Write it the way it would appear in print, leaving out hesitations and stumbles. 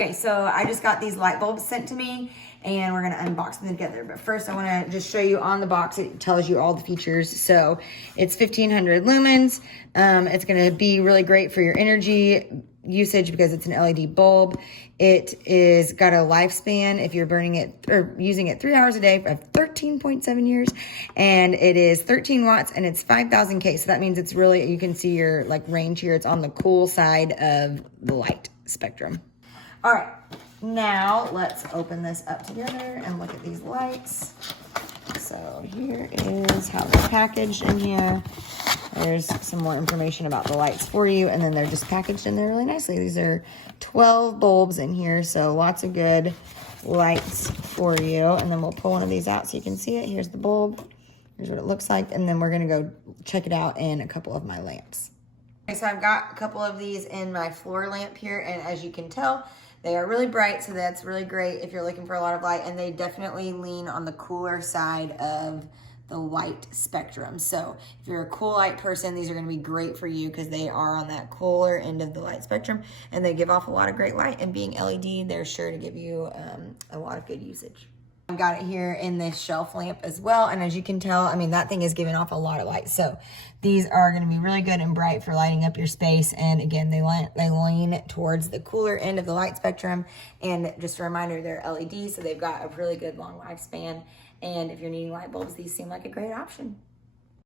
Okay, so I just got these light bulbs sent to me and we're gonna unbox them together. But first I wanna just show you on the box, it tells you all the features. So it's 1500 lumens. It's gonna be really great for your energy usage because it's an LED bulb. It is got a lifespan if you're burning it or using it 3 hours a day of 13.7 years. And it is 13 watts and it's 5000 K. So that means it's really, you can see your like range here. It's on the cool side of the light spectrum. All right, now let's open this up together and look at these lights. So here is how they're packaged in here. There's some more information about the lights for you, and then they're just packaged in there really nicely. These are 12 bulbs in here, so lots of good lights for you. And then we'll pull one of these out so you can see it. Here's the bulb. Here's what it looks like, and then we're gonna go check it out in a couple of my lamps. Okay, so I've got a couple of these in my floor lamp here, and as you can tell, they are really bright, so that's really great if you're looking for a lot of light, and they definitely lean on the cooler side of the light spectrum. So if you're a cool light person, these are gonna be great for you because they are on that cooler end of the light spectrum, and they give off a lot of great light, and being LED, they're sure to give you a lot of good usage. I've got it here in this shelf lamp as well, and as you can tell, I mean, that thing is giving off a lot of light. So these are going to be really good and bright for lighting up your space, and again, they lean towards the cooler end of the light spectrum. And just a reminder, they're LED, so they've got a really good long lifespan, and if you're needing light bulbs, these seem like a great option.